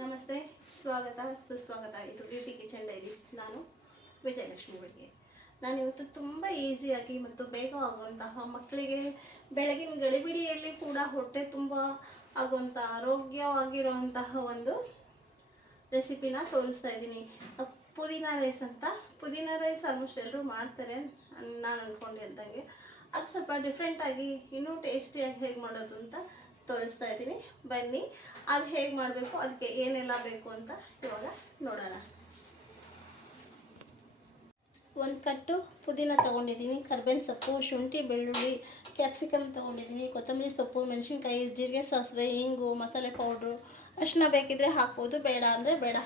ನಮಸ್ತೆ, ಸ್ವಾಗತ ಸುಸ್ವಾಗತ. ಇದು ಬ್ಯೂಟಿ ಕಿಚನ್ ಡೈರೀಸ್. ನಾನು ವಿಜಯಲಕ್ಷ್ಮಿ ಬೆಳಗ್ಗೆ. ನಾನಿವತ್ತು ತುಂಬ ಈಸಿಯಾಗಿ ಮತ್ತು ಬೇಗ ಆಗುವಂತಹ ಮಕ್ಕಳಿಗೆ ಬೆಳಗಿನ ಗಡಿಬಿಡಿಯಲ್ಲಿ ಕೂಡ ಹೊಟ್ಟೆ ತುಂಬ ಆಗುವಂಥ ಆರೋಗ್ಯವಾಗಿರುವಂತಹ ಒಂದು ರೆಸಿಪಿನ ತೋರಿಸ್ತಾ ಇದ್ದೀನಿ. ಪುದೀನ ರೈಸ್ ಅಂತ. ಪುದೀನ ರೈಸ್ ಆಲ್ಮೋಸ್ಟ್ ಎಲ್ಲರೂ ಮಾಡ್ತಾರೆ ನಾನು ಅಂದ್ಕೊಂಡಿದ್ದಂಗೆ. ಅದು ಸ್ವಲ್ಪ ಡಿಫ್ರೆಂಟಾಗಿ ಇನ್ನೂ ಟೇಸ್ಟಿಯಾಗಿ ಹೇಗೆ ಮಾಡೋದು ಅಂತ ತೋರಿಸ್ತಾ ಇದ್ದೀನಿ. ಬನ್ನಿ, ಅದು ಹೇಗೆ ಮಾಡಬೇಕು, ಅದಕ್ಕೆ ಏನೆಲ್ಲ ಬೇಕು ಅಂತ ಇವಾಗ ನೋಡೋಣ. ಒಂದು ಕಟ್ಟು ಪುದೀನ ತೊಗೊಂಡಿದ್ದೀನಿ, ಕರ್ಬೇವಿನ ಸೊಪ್ಪು, ಶುಂಠಿ, ಬೆಳ್ಳುಳ್ಳಿ, ಕ್ಯಾಪ್ಸಿಕಮ್ ತೊಗೊಂಡಿದ್ದೀನಿ, ಕೊತ್ತಂಬರಿ ಸೊಪ್ಪು, ಮೆಣಸಿನ್ಕಾಯಿ, ಜೀರಿಗೆ, ಸಾಸಿವೆ, ಇಂಗು, ಮಸಾಲೆ ಪೌಡ್ರು. ಅಷ್ಟನ್ನ ಬೇಕಿದ್ರೆ ಹಾಕ್ಬೋದು, ಬೇಡ ಅಂದರೆ ಬೇಡ.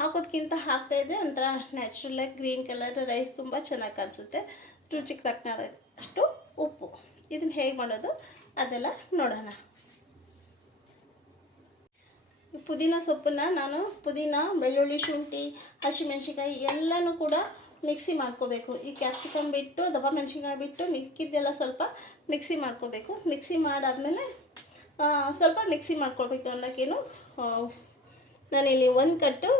ಹಾಕೋದಕ್ಕಿಂತ ಹಾಕ್ತಾ ಇದ್ದರೆ ಒಂಥರ ನ್ಯಾಚುರಲಾಗಿ ಗ್ರೀನ್ ಕಲರ್ ರೈಸ್ ತುಂಬ ಚೆನ್ನಾಗಿ ಕಾಣಿಸುತ್ತೆ. ರುಚಿಗೆ ತಕ್ಕಷ್ಟು ಉಪ್ಪು. ಇದನ್ನು ಹೇಗೆ ಮಾಡೋದು ಅದೆಲ್ಲ ನೋಡೋಣ. ಪುದೀನ ಸೊಪ್ಪನ್ನು ನಾನು ಪುದೀನ, ಬೆಳ್ಳುಳ್ಳಿ, ಶುಂಠಿ, ಹಸಿಮೆಣ್ಸಿನ್ಕಾಯಿ ಎಲ್ಲನೂ ಕೂಡ ಮಿಕ್ಸಿ ಮಾಡ್ಕೋಬೇಕು. ಈ ಕ್ಯಾಪ್ಸಿಕಮ್ ಬಿಟ್ಟು, ದಪ್ಪ ಮೆಣಸಿನ್ಕಾಯಿ ಬಿಟ್ಟು ಮಿಕ್ಕಿದ್ದೆಲ್ಲ ಸ್ವಲ್ಪ ಮಿಕ್ಸಿ ಮಾಡ್ಕೋಬೇಕು. ಮಿಕ್ಸಿ ಮಾಡಾದಮೇಲೆ ಸ್ವಲ್ಪ ಮಿಕ್ಸಿ ಮಾಡ್ಕೊಳ್ಬೇಕು ಅನ್ನೋಕ್ಕೇನು, ನಾನಿಲ್ಲಿ ಒಂದು ಕಟ್ಟು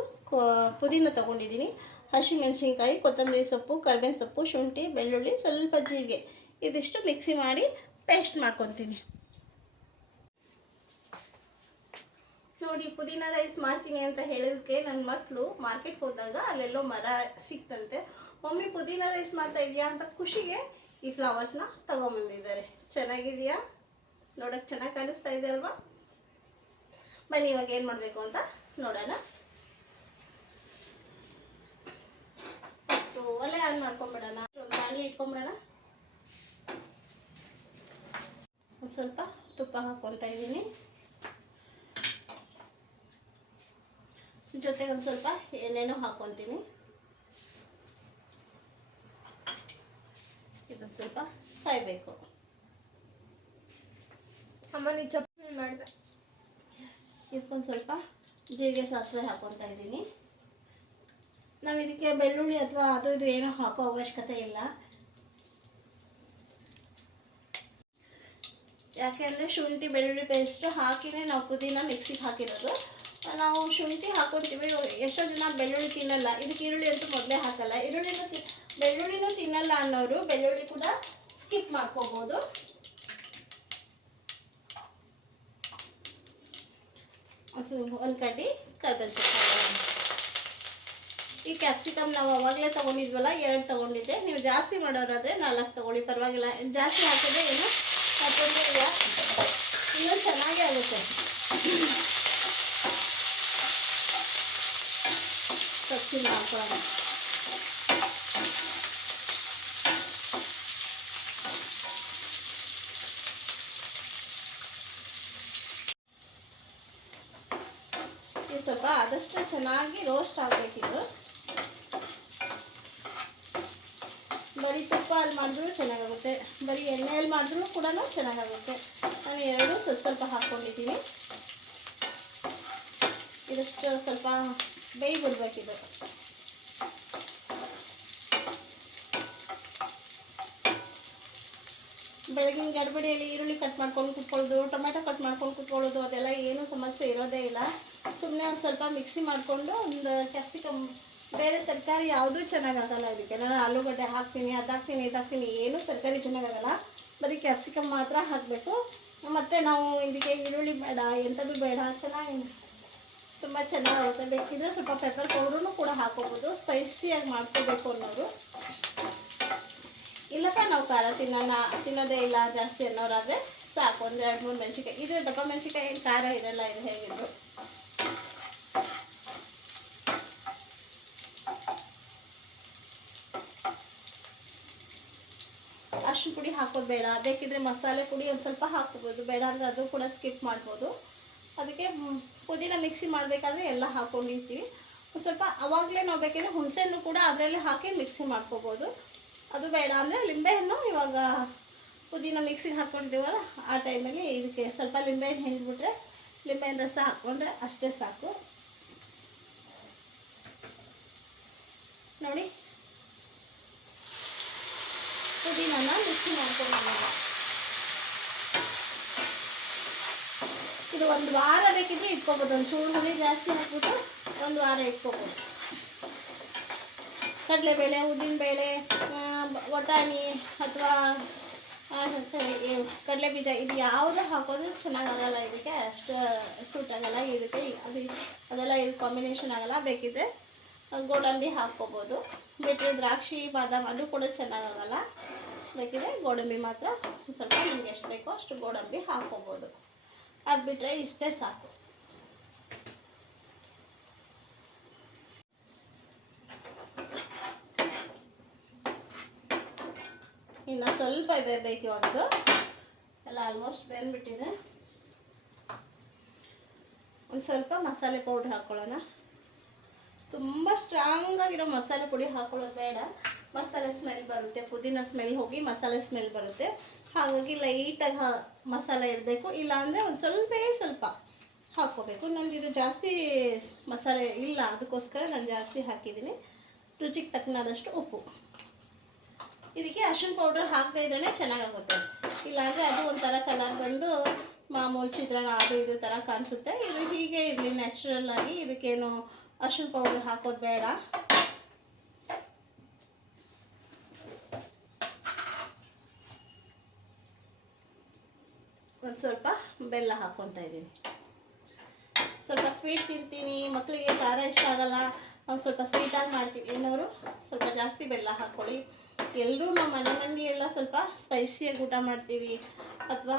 ಪುದೀನ ತೊಗೊಂಡಿದ್ದೀನಿ. ಹಸಿಮೆಣ್ಸಿನ್ಕಾಯಿ, ಕೊತ್ತಂಬರಿ ಸೊಪ್ಪು, ಕರ್ಬೇವಿನ ಸೊಪ್ಪು, ಶುಂಠಿ, ಬೆಳ್ಳುಳ್ಳಿ, ಸ್ವಲ್ಪ ಜೀರಿಗೆ, ಇದಿಷ್ಟು ಮಿಕ್ಸಿ ಮಾಡಿ ಪೇಸ್ಟ್ ಮಾಡ್ಕೊತೀನಿ. ನೋಡಿ, ಪುದೀನ ರೈಸ್ ಮಾಡ್ತೀನಿ ಅಂತ ಹೇಳೋದಕ್ಕೆ ನನ್ನ ಮಕ್ಕಳು ಮಾರ್ಕೆಟ್ಗೆ ಹೋದಾಗ ಅಲ್ಲೆಲ್ಲೋ ಮರ ಸಿಕ್ತಂತೆ. ಮಮ್ಮಿ ಪುದೀನ ರೈಸ್ ಮಾಡ್ತಾ ಇದೆಯಾ ಅಂತ ಖುಷಿಗೆ ಈ ಫ್ಲವರ್ಸ್ನ ತಗೊಂಬಂದಿದ್ದಾರೆ. ಚೆನ್ನಾಗಿದೆಯಾ? ನೋಡೋಕ್ಕೆ ಚೆನ್ನಾಗಿ ಕಾಣಿಸ್ತಾ ಇದೆ ಅಲ್ವಾ? ಬನ್ನಿ ಇವಾಗ ಏನು ಮಾಡಬೇಕು ಅಂತ ನೋಡೋಣ. ಒಲೆ ಆನ್ ಮಾಡ್ಕೊಂಬಿಡೋಣ. ಒಂದು ಬಾಣಲಿ ಇಟ್ಕೊಂಬಿಡೋಣ. ಒಂದು ಸ್ವಲ್ಪ ತುಪ್ಪ ಹಾಕ್ಕೊತಾ ಇದ್ದೀನಿ. ಜೊತೆಗೆ ಒಂದು ಸ್ವಲ್ಪ ಎಣ್ಣೆನೂ ಹಾಕ್ಕೊತೀನಿ. ಇದೊಂದು ಸ್ವಲ್ಪ ಕಾಯಬೇಕು. ಅಮ್ಮ ನೀವು ಚಪಾತಿ ಮಾಡಿದೆ. ಇದಕ್ಕೊಂದು ಸ್ವಲ್ಪ ಜೀರಿಗೆ, ಸಾಸಿವೆ ಹಾಕ್ಕೊತಾ ಇದ್ದೀನಿ. ನಾವು ಇದಕ್ಕೆ ಬೆಳ್ಳುಳ್ಳಿ ಅಥವಾ ಅದು ಇದು ಏನೋ ಹಾಕೋ ಅವಶ್ಯಕತೆ ಇಲ್ಲ. ಯಾಕೆ ಅಂದರೆ ಶುಂಠಿ ಬೆಳ್ಳುಳ್ಳಿ ಪೇಸ್ಟ್ ಹಾಕಿನೇ ನಾವು ಪುದೀನ ಮಿಕ್ಸಿಗೆ ಹಾಕಿರೋದು. ನಾವು ಶುಂಠಿ ಹಾಕ್ಕೊತೀವಿ. ಎಷ್ಟೋ ಜನ ಬೆಳ್ಳುಳ್ಳಿ ತಿನ್ನಲ್ಲ. ಇದಕ್ಕೆ ಈರುಳ್ಳಿ ಅಂತೂ ಮೊದಲೇ ಹಾಕಲ್ಲ. ಬೆಳ್ಳುಳ್ಳಿನೂ ತಿನ್ನಲ್ಲ ಅನ್ನೋರು ಬೆಳ್ಳುಳ್ಳಿ ಕೂಡ ಸ್ಕಿಪ್ ಮಾಡ್ಕೋಬೋದು. ಒಂದು ಕಡ್ಡಿ ಕರ್ಬೇವಿನ ಸೊಪ್ಪು. ಈ ಕ್ಯಾಪ್ಸಿಕಮ್ ನಾವು ಅವಾಗಲೇ ತೊಗೊಂಡಿದ್ವಲ್ಲ, 2 ತೊಗೊಂಡಿದ್ದೆ. ನೀವು ಜಾಸ್ತಿ ಮಾಡೋರಾದರೆ 4 ತೊಗೊಳ್ಳಿ, ಪರವಾಗಿಲ್ಲ. ಜಾಸ್ತಿ ಹಾಕಿದ್ರೆ ಏನು ತೊಂದರೆ ಇಲ್ಲ, ಇನ್ನೂ ಚೆನ್ನಾಗೇ ಆಗುತ್ತೆ. ಸಬ್ಸಿಡಿ ಮಾಡ್ಕೊಳ್ಳೋಣ. ಇದು ಸ್ವಲ್ಪ ಆದಷ್ಟು ಚೆನ್ನಾಗಿ ರೋಸ್ಟ್ ಆಗಬೇಕಿದು. ಬರೀ ತುಪ್ಪಲ್ಲಿ ಮಾಡಿದ್ರೂ ಚೆನ್ನಾಗಾಗುತ್ತೆ, ಬರೀ ಎಣ್ಣೆಯಲ್ಲಿ ಮಾಡಿದ್ರೂ ಕೂಡ ಚೆನ್ನಾಗಾಗುತ್ತೆ. ನಾನು 2 ಸ್ವಲ್ಪ ಹಾಕ್ಕೊಂಡಿದ್ದೀನಿ. ಇದಷ್ಟು ಸ್ವಲ್ಪ ಬೇಯಿ ಬಿಡಬೇಕಿದು. ಬೆಳಗಿನ ಗಡಿಬಿಡಿಯಲ್ಲಿ ಈರುಳ್ಳಿ ಕಟ್ ಮಾಡ್ಕೊಂಡು ಕುತ್ಕೊಳ್ಳೋದು, ಟೊಮೆಟೊ ಕಟ್ ಮಾಡ್ಕೊಂಡು ಕುತ್ಕೊಳ್ಳೋದು, ಅದೆಲ್ಲ ಏನೂ ಸಮಸ್ಯೆ ಇರೋದೇ ಇಲ್ಲ. ಸುಮ್ಮನೆ ಒಂದು ಸ್ವಲ್ಪ ಮಿಕ್ಸಿ ಮಾಡಿಕೊಂಡು ಒಂದು ಕ್ಯಾಪ್ಸಿಕಮ್, ಬೇರೆ ತರಕಾರಿ ಯಾವುದೂ ಚೆನ್ನಾಗಾಗಲ್ಲ ಇದಕ್ಕೆ. ನಾನು ಆಲೂಗಡ್ಡೆ ಹಾಕ್ತೀನಿ, ಅದಾಕ್ತೀನಿ, ಇದಾಕ್ತೀನಿ, ಏನೂ ತರಕಾರಿ ಚೆನ್ನಾಗಾಗಲ್ಲ. ಬರೀ ಕ್ಯಾಪ್ಸಿಕಮ್ ಮಾತ್ರ ಹಾಕಬೇಕು. ಮತ್ತು ನಾವು ಇದಕ್ಕೆ ಈರುಳ್ಳಿ ಬೇಡ, ಎಂಥದ್ದು ಬೇಡ, ತುಂಬ ಚೆನ್ನಾಗಾಗುತ್ತೆ. ಬೇಕಿದ್ರೆ ಸ್ವಲ್ಪ ಪೆಪ್ಪರ್ ಪೌಡ್ರೂ ಕೂಡ ಹಾಕೋಬೋದು, ಸ್ಪೈಸಿಯಾಗಿ ಮಾಡ್ಕೋಬೇಕು ಅನ್ನೋರು. ಇಲ್ಲಪ್ಪ ನಾವು ಖಾರ ತಿನ್ನೋದೇ ಇಲ್ಲ ಜಾಸ್ತಿ ಅನ್ನೋರಾದರೆ ಸಾಕು, ಒಂದು 2-3 ಮೆಣಸಿನ್ಕಾಯಿ. ಇದು ದಪ್ಪ ಮೆಣಸಿನ್ಕಾಯಿ ಏನು ಖಾರ ಇರಲ್ಲ, ಇದು ಹೇಗಿದ್ರು. ಅರಿಶಿನ ಪುಡಿ ಹಾಕೋದು ಬೇಡ. ಬೇಕಿದ್ರೆ ಮಸಾಲೆ ಪುಡಿ ಒಂದು ಸ್ವಲ್ಪ ಹಾಕ್ಕೋಬೋದು, ಬೇಡ ಅಂದರೆ ಅದು ಕೂಡ ಸ್ಕಿಪ್ ಮಾಡ್ಬೋದು. ಅದಕ್ಕೆ ಪುದೀನ ಮಿಕ್ಸಿ ಮಾಡಬೇಕಾದ್ರೆ ಎಲ್ಲ ಹಾಕ್ಕೊಂಡಿರ್ತೀವಿ. ಒಂದು ಸ್ವಲ್ಪ ಅವಾಗಲೇ ನಾವು ಬೇಕಿದ್ರೆ ಹುಣಸೆಹಣ್ಣು ಕೂಡ ಅದರಲ್ಲೇ ಹಾಕಿ ಮಿಕ್ಸಿ ಮಾಡ್ಕೋಬೋದು. ಅದು ಬೇಡ ಅಂದರೆ ಲಿಂಬೆಹಣ್ಣು, ಇವಾಗ ಪುದೀನ ಮಿಕ್ಸಿಗೆ ಹಾಕ್ಕೊಂಡಿದ್ದೀವಲ್ಲ ಆ ಟೈಮಲ್ಲಿ ಇದಕ್ಕೆ ಸ್ವಲ್ಪ ಲಿಂಬೆಹಣ್ಣು ಹಿಂಡ್ಬಿಟ್ರೆ, ಲಿಂಬೆಹಣ್ಣು ರಸ ಹಾಕ್ಕೊಂಡ್ರೆ ಅಷ್ಟೇ ಸಾಕು. ನೋಡಿ, ಪುದೀನನ ಮಿಕ್ಸಿ ಮಾಡ್ಕೊಂಡು ಇದು ಒಂದು ವಾರ ಬೇಕಿದ್ರೆ ಇಟ್ಕೋಬೋದು. ಒಂದು ಚೂರು ಹುಳಿ ಜಾಸ್ತಿ ಹಾಕ್ಬಿಟ್ಟು ಒಂದು ವಾರ ಇಟ್ಕೋಬೋದು. ಕಡಲೆಬೇಳೆ, ಉದ್ದಿನಬೇಳೆ, ಬಟಾಣಿ ಅಥವಾ ಕಡಲೆ ಬೀಜ ಇದು ಯಾವುದು ಹಾಕೋದು ಚೆನ್ನಾಗಾಗಲ್ಲ, ಇದಕ್ಕೆ ಅಷ್ಟು ಸೂಟ್ ಆಗಲ್ಲ ಇದಕ್ಕೆ. ಅದೆಲ್ಲ ಇದು ಕಾಂಬಿನೇಷನ್ ಆಗಲ್ಲ. ಬೇಕಿದ್ರೆ ಗೋಡಂಬಿ ಹಾಕ್ಕೋಬೋದು. ಬೇಕಿದ್ರೆ ದ್ರಾಕ್ಷಿ, ಬಾದಾಮ್ ಅದು ಕೂಡ ಚೆನ್ನಾಗಾಗಲ್ಲ. ಬೇಕಿದ್ರೆ ಗೋಡಂಬಿ ಮಾತ್ರ ಸ್ವಲ್ಪ ನಿಮ್ಗೆ ಎಷ್ಟು ಬೇಕೋ ಅಷ್ಟು ಗೋಡಂಬಿ ಹಾಕ್ಕೋಬೋದು. ಅದು ಬಿಟ್ಟರೆ ಇಷ್ಟೇ ಸಾಕು. ಇನ್ನು ಸ್ವಲ್ಪ ಬೇಯಬೇಕು ಇವಾಗದು ಎಲ್ಲ ಆಲ್ಮೋಸ್ಟ್ ಬೆಂದ್ಬಿಟ್ಟಿದೆ. ಒಂದು ಸ್ವಲ್ಪ ಮಸಾಲೆ ಪೌಡ್ರ್ ಹಾಕ್ಕೊಳ್ಳೋಣ. ತುಂಬ ಸ್ಟ್ರಾಂಗ್ ಆಗಿರೋ ಮಸಾಲೆ ಪುಡಿ ಹಾಕೊಳ್ಳೋದು ಬೇಡ. ಮಸಾಲೆ ಸ್ಮೆಲ್ ಬರುತ್ತೆ, ಪುದೀನ ಸ್ಮೆಲ್ ಹೋಗಿ ಮಸಾಲೆ ಸ್ಮೆಲ್ ಬರುತ್ತೆ. ಹಾಗಾಗಿ ಲೈಟಾಗಿ ಮಸಾಲೆ ಇರಬೇಕು. ಇಲ್ಲಾಂದರೆ ಒಂದು ಸ್ವಲ್ಪ ಹಾಕ್ಕೋಬೇಕು. ನನಗೆ ಇದು ಜಾಸ್ತಿ ಮಸಾಲೆ ಇಲ್ಲ, ಅದಕ್ಕೋಸ್ಕರ ನಾನು ಜಾಸ್ತಿ ಹಾಕಿದ್ದೀನಿ. ರುಚಿಗೆ ತಕ್ಕನಾದಷ್ಟು ಉಪ್ಪು. ಇದಕ್ಕೆ ಅರಿಶಿನ ಪೌಡರ್ ಹಾಕದೇ ಇದ್ರೇ ಚೆನ್ನಾಗಾಗುತ್ತೆ. ಇಲ್ಲಾಂದರೆ ಅದು ಒಂಥರ ಕಲರ್ ಬಂದು ಮಾಮೂಲು ಚಿತ್ರಾನ್ನ ಅದು ಇದು ಥರ ಕಾಣಿಸುತ್ತೆ. ಇದು ಹೀಗೆ ಇರಲಿ ನ್ಯಾಚುರಲ್ ಆಗಿ. ಇದಕ್ಕೇನು ಅರಿಶಿನ ಪೌಡರ್ ಹಾಕೋದು ಬೇಡ. ಒಂದು ಸ್ವಲ್ಪ ಬೆಲ್ಲ ಹಾಕ್ಕೊತಾ ಇದ್ದೀನಿ. ಸ್ವಲ್ಪ ಸ್ವೀಟ್ ತಿಂತೀನಿ, ಮಕ್ಕಳಿಗೆ ಖಾರ ಇಷ್ಟ ಆಗಲ್ಲ, ನಾವು ಸ್ವಲ್ಪ ಸ್ವೀಟಾಗಿ ಮಾಡ್ತೀವಿ ಏನವರು ಸ್ವಲ್ಪ ಜಾಸ್ತಿ ಬೆಲ್ಲ ಹಾಕ್ಕೊಳ್ಳಿ. ಎಲ್ಲರೂ ನಮ್ಮ ಮನೆ ಮಂದಿ ಎಲ್ಲ ಸ್ವಲ್ಪ ಸ್ಪೈಸಿಯಾಗಿ ಊಟ ಮಾಡ್ತೀವಿ ಅಥವಾ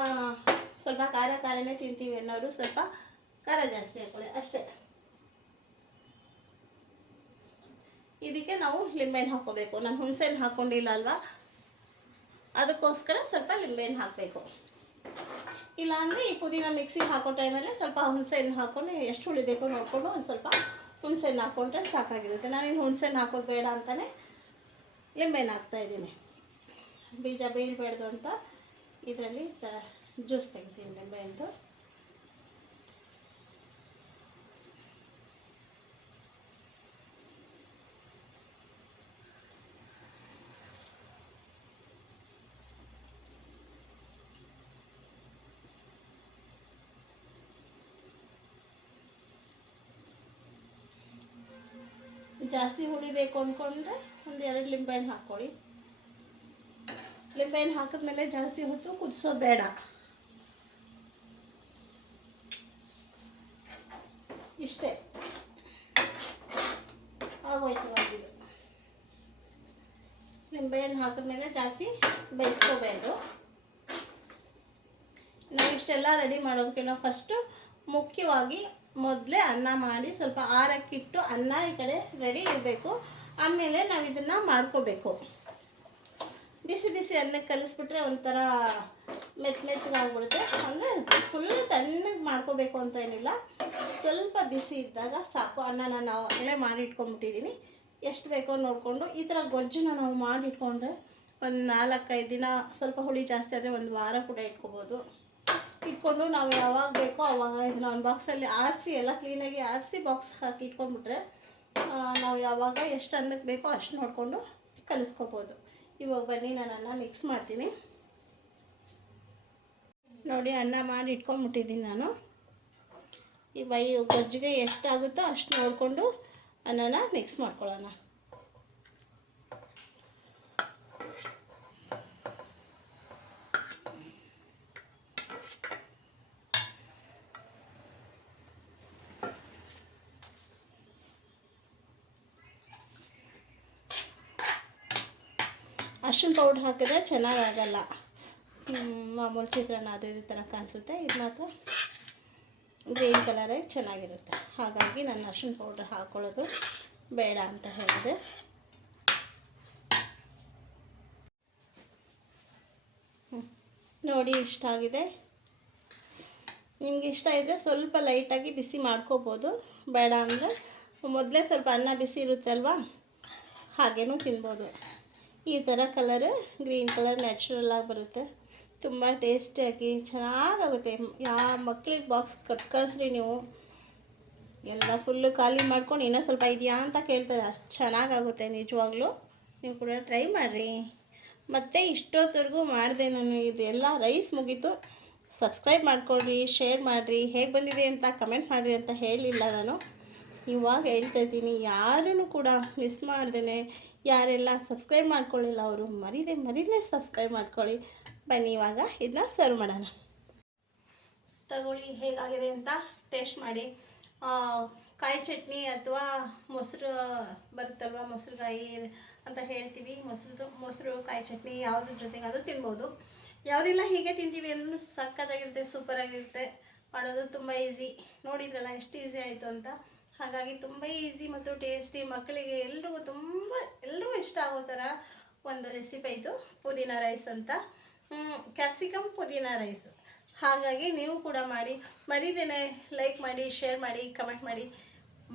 ಸ್ವಲ್ಪ ಖಾರನೇ ತಿಂತೀವಿ ಅನ್ನೋರು ಸ್ವಲ್ಪ ಖಾರ ಜಾಸ್ತಿ ಹಾಕ್ಕೊಳ್ಳಿ ಅಷ್ಟೇ. ಇದಕ್ಕೆ ನಾವು ಲಿಂಬೆಹಣ್ಣು ಹಾಕ್ಕೋಬೇಕು. ನಾನು ಹುಣಸೆಹಣ್ಣು ಹಾಕ್ಕೊಂಡಿಲ್ಲ ಅಲ್ವಾ, ಅದಕ್ಕೋಸ್ಕರ ಸ್ವಲ್ಪ ಲಿಂಬೆಹಣ್ಣು ಹಾಕಬೇಕು. ಇಲ್ಲಾಂದರೆ ಈ ಪುದೀನ ಮಿಕ್ಸಿಗೆ ಹಾಕೋ ಟೈಮಲ್ಲಿ ಸ್ವಲ್ಪ ಹುಣಸೆಹಣ್ಣು ಹಾಕ್ಕೊಂಡು ಎಷ್ಟು ಉಳಿಬೇಕು ನೋಡಿಕೊಂಡು ಒಂದು ಸ್ವಲ್ಪ ಹುಣಸೆಹಣ್ಣು ಹಾಕ್ಕೊಂಡ್ರೆ ಸಾಕಾಗಿರುತ್ತೆ. ನಾನೇನು ಹುಣಸೆಹಣ್ಣು ಹಾಕೋದು ಬೇಡ ಅಂತಲೇ ಲಿಂಬೆಹಣ್ಣು ಹಾಕ್ತಾಯಿದ್ದೀನಿ. ಬೀಜ ಬೀಳಬೇಡ್ದು ಅಂತ ಇದರಲ್ಲಿ ಜ್ಯೂಸ್ ತೆಗಿತೀನಿ ಲಿಂಬೆಹಣ್ಣು. ಜಾಸ್ತಿ ಹುಳಿಬೇಕು ಅಂದ್ಕೊಂಡ್ರೆ ಒಂದು 2 ಲಿಂಬೆಹಣ್ಣು ಹಾಕ್ಕೊಳ್ಳಿ. ಲಿಂಬೆಹಣ್ಣು ಹಾಕಿದ್ಮೇಲೆ ಜಾಸ್ತಿ ಹೊತ್ತು ಕುದಿಸೋದು ಬೇಡ. ಇಷ್ಟೇ ಆಗೋಯ್ತು. ಆಗಿದ್ದು ಲಿಂಬೆಹಣ್ಣು ಹಾಕಿದ್ಮೇಲೆ ಜಾಸ್ತಿ ಬೇಯಿಸ್ಕೋಬೇಕು. ನಾವು ಇಷ್ಟೆಲ್ಲ ರೆಡಿ ಮಾಡೋದಕ್ಕಿಂತ ಫಸ್ಟು ಮುಖ್ಯವಾಗಿ ಮೊದಲೇ ಅನ್ನ ಮಾಡಿ ಸ್ವಲ್ಪ ಆರಕ್ಕಿಟ್ಟು ಅನ್ನ ಈ ಕಡೆ ರೆಡಿ ಇರಬೇಕು. ಆಮೇಲೆ ನಾವು ಇದನ್ನು ಮಾಡ್ಕೋಬೇಕು. ಬಿಸಿ ಬಿಸಿ ಅನ್ನಕ್ಕೆ ಕಲಿಸ್ಬಿಟ್ರೆ ಒಂಥರ ಮೆತ್ತಗಾಗ್ಬಿಡುತ್ತೆ. ಅಂದರೆ ಫುಲ್ ತಣ್ಣಗೆ ಮಾಡ್ಕೋಬೇಕು ಅಂತ ಏನಿಲ್ಲ, ಸ್ವಲ್ಪ ಬಿಸಿ ಇದ್ದಾಗ ಸಾಕು. ಅನ್ನನ ನಾವು ಆಗಲೇ ಮಾಡಿ ಇಟ್ಕೊಂಡ್ಬಿಟ್ಟಿದ್ದೀನಿ. ಎಷ್ಟು ಬೇಕೋ ನೋಡಿಕೊಂಡು ಈ ಥರ ಗೊಜ್ಜನ್ನ ನಾವು ಮಾಡಿ ಇಟ್ಕೊಂಡ್ರೆ ಒಂದು 4-5 ದಿನ, ಸ್ವಲ್ಪ ಹುಳಿ ಜಾಸ್ತಿ ಆದರೆ ಒಂದು ವಾರ ಕೂಡ ಇಟ್ಕೊಂಡು ನಾವು ಯಾವಾಗ ಬೇಕೋ ಆವಾಗ ಇದನ್ನ ಒಂದು ಬಾಕ್ಸಲ್ಲಿ ಆರಿಸಿ ಎಲ್ಲ ಕ್ಲೀನಾಗಿ ಆರಿಸಿ ಬಾಕ್ಸ್ ಹಾಕಿ ಇಟ್ಕೊಂಡ್ಬಿಟ್ರೆ ನಾವು ಯಾವಾಗ ಎಷ್ಟು ಅನ್ನಕ್ಕೆ ಬೇಕೋ ಅಷ್ಟು ನೋಡಿಕೊಂಡು ಕಲಿಸ್ಕೋಬೋದು. ಇವಾಗ ಬನ್ನಿ ನಾನು ಅನ್ನ ಮಿಕ್ಸ್ ಮಾಡ್ತೀನಿ. ನೋಡಿ ಅನ್ನ ಮಾಡಿ ಇಟ್ಕೊಂಡ್ಬಿಟ್ಟಿದ್ದೀನಿ ನಾನು. ಈ ಗೊಜ್ಜಿಗೆ ಎಷ್ಟಾಗುತ್ತೋ ಅಷ್ಟು ನೋಡಿಕೊಂಡು ಅನ್ನನ ಮಿಕ್ಸ್ ಮಾಡ್ಕೊಳ್ಳೋಣ. ಅರಿಶಿನ ಪೌಡ್ರ್ ಹಾಕಿದ್ರೆ ಚೆನ್ನಾಗಾಗಲ್ಲ, ಮಾಮೂಲು ಚಿತ್ರಾನ್ನ ಅದು ಇದು ಥರ ಕಾಣಿಸುತ್ತೆ. ಇದು ಮಾತ್ರ ಗ್ರೀನ್ ಕಲರಾಗಿ ಚೆನ್ನಾಗಿರುತ್ತೆ. ಹಾಗಾಗಿ ನಾನು ಅರಿಶಿನ ಪೌಡ್ರ್ ಹಾಕ್ಕೊಳ್ಳೋದು ಬೇಡ ಅಂತ ಹೇಳಿದೆ. ನೋಡಿ ಇಷ್ಟ ಆಗಿದೆ. ನಿಮಗೆ ಇಷ್ಟ ಇದ್ದರೆ ಸ್ವಲ್ಪ ಲೈಟಾಗಿ ಬಿಸಿ ಮಾಡ್ಕೋಬೋದು. ಬೇಡ ಅಂದರೆ ಮೊದಲೇ ಸ್ವಲ್ಪ ಅನ್ನ ಬಿಸಿ ಇರುತ್ತೆ ಅಲ್ವಾ, ಹಾಗೇನೂ ತಿನ್ಬೋದು. ಈ ಥರ ಕಲರ್ ಗ್ರೀನ್ ಕಲರ್ ನ್ಯಾಚುರಲ್ ಆಗಿ ಬರುತ್ತೆ. ತುಂಬ ಟೇಸ್ಟಿಯಾಗಿ ಚೆನ್ನಾಗಾಗುತ್ತೆ. ಯಾವ ಮಕ್ಳಿಗೆ ಬಾಕ್ಸ್ ಕಳ್ಸ್ರಿ ನೀವು, ಎಲ್ಲ ಫುಲ್ಲು ಖಾಲಿ ಮಾಡ್ಕೊಂಡು ಇನ್ನೂ ಸ್ವಲ್ಪ ಇದೆಯಾ ಅಂತ ಕೇಳ್ತಾರೆ. ಅಷ್ಟು ಚೆನ್ನಾಗಾಗುತ್ತೆ ನಿಜವಾಗ್ಲೂ. ನೀವು ಕೂಡ ಟ್ರೈ ಮಾಡಿರಿ. ಮತ್ತು ಇಷ್ಟೊತ್ತವರೆಗೂ ಮಾಡಿದೆ ನಾನು. ಇದೆಲ್ಲ ರೈಸ್ ಮುಗೀತು, ಸಬ್ಸ್ಕ್ರೈಬ್ ಮಾಡ್ಕೊಳ್ಳಿ, ಶೇರ್ ಮಾಡಿರಿ, ಹೇಗೆ ಬಂದಿದೆ ಅಂತ ಕಮೆಂಟ್ ಮಾಡಿರಿ ಅಂತ ಹೇಳಿಲ್ಲ ನಾನು. ಇವಾಗ ಹೇಳ್ತಾ ಇದ್ದೀನಿ, ಯಾರೂ ಕೂಡ ಮಿಸ್ ಮಾಡ್ದೇ ಯಾರೆಲ್ಲ ಸಬ್ಸ್ಕ್ರೈಬ್ ಮಾಡ್ಕೊಳ್ಳಿಲ್ಲ ಅವರು ಮರಿದೇ ಸಬ್ಸ್ಕ್ರೈಬ್ ಮಾಡ್ಕೊಳ್ಳಿ. ಬನ್ನಿ ಇವಾಗ ಇದನ್ನ ಸರ್ವ್ ಮಾಡೋಣ. ತಗೊಳ್ಳಿ ಹೇಗಾಗಿದೆ ಅಂತ ಟೇಸ್ಟ್ ಮಾಡಿ. ಕಾಯಿ ಚಟ್ನಿ ಅಥವಾ ಮೊಸರು ಬರುತ್ತಲ್ವ, ಮೊಸರುಗಾಯಿ ಅಂತ ಹೇಳ್ತೀವಿ, ಮೊಸರು ಕಾಯಿ ಚಟ್ನಿ ಯಾವುದ್ರ ಜೊತೆಗಾದರೂ ತಿನ್ಬೋದು. ಯಾವುದಿಲ್ಲ ಹೀಗೆ ತಿಂತೀವಿ ಅಂದ್ರೂ ಸಕ್ಕತ್ತಾಗಿರುತ್ತೆ, ಸೂಪರಾಗಿರುತ್ತೆ. ಮಾಡೋದು ತುಂಬ ಈಸಿ. ನೋಡಿದ್ರಲ್ಲ ಎಷ್ಟು ಈಸಿ ಆಯಿತು ಅಂತ. ಹಾಗಾಗಿ ತುಂಬ ಈಸಿ ಮತ್ತು ಟೇಸ್ಟಿ, ಮಕ್ಕಳಿಗೆ ಎಲ್ರಿಗೂ ಇಷ್ಟ ಆಗೋ ಥರ ಒಂದು ರೆಸಿಪಿ ಇದು ಪುದೀನ ರೈಸ್ ಅಂತ, ಕ್ಯಾಪ್ಸಿಕಮ್ ಪುದೀನ ರೈಸ್. ಹಾಗಾಗಿ ನೀವು ಕೂಡ ಮಾಡಿ, ಮರಿದೇನೆ ಲೈಕ್ ಮಾಡಿ, ಶೇರ್ ಮಾಡಿ, ಕಮೆಂಟ್ ಮಾಡಿ,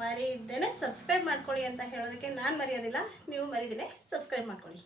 ಮರಿದೇನೆ ಸಬ್ಸ್ಕ್ರೈಬ್ ಮಾಡ್ಕೊಳ್ಳಿ ಅಂತ ಹೇಳೋದಕ್ಕೆ ನಾನು ಮರೆಯೋದಿಲ್ಲ. ನೀವು ಮರಿದೇನೆ ಸಬ್ಸ್ಕ್ರೈಬ್ ಮಾಡ್ಕೊಳ್ಳಿ.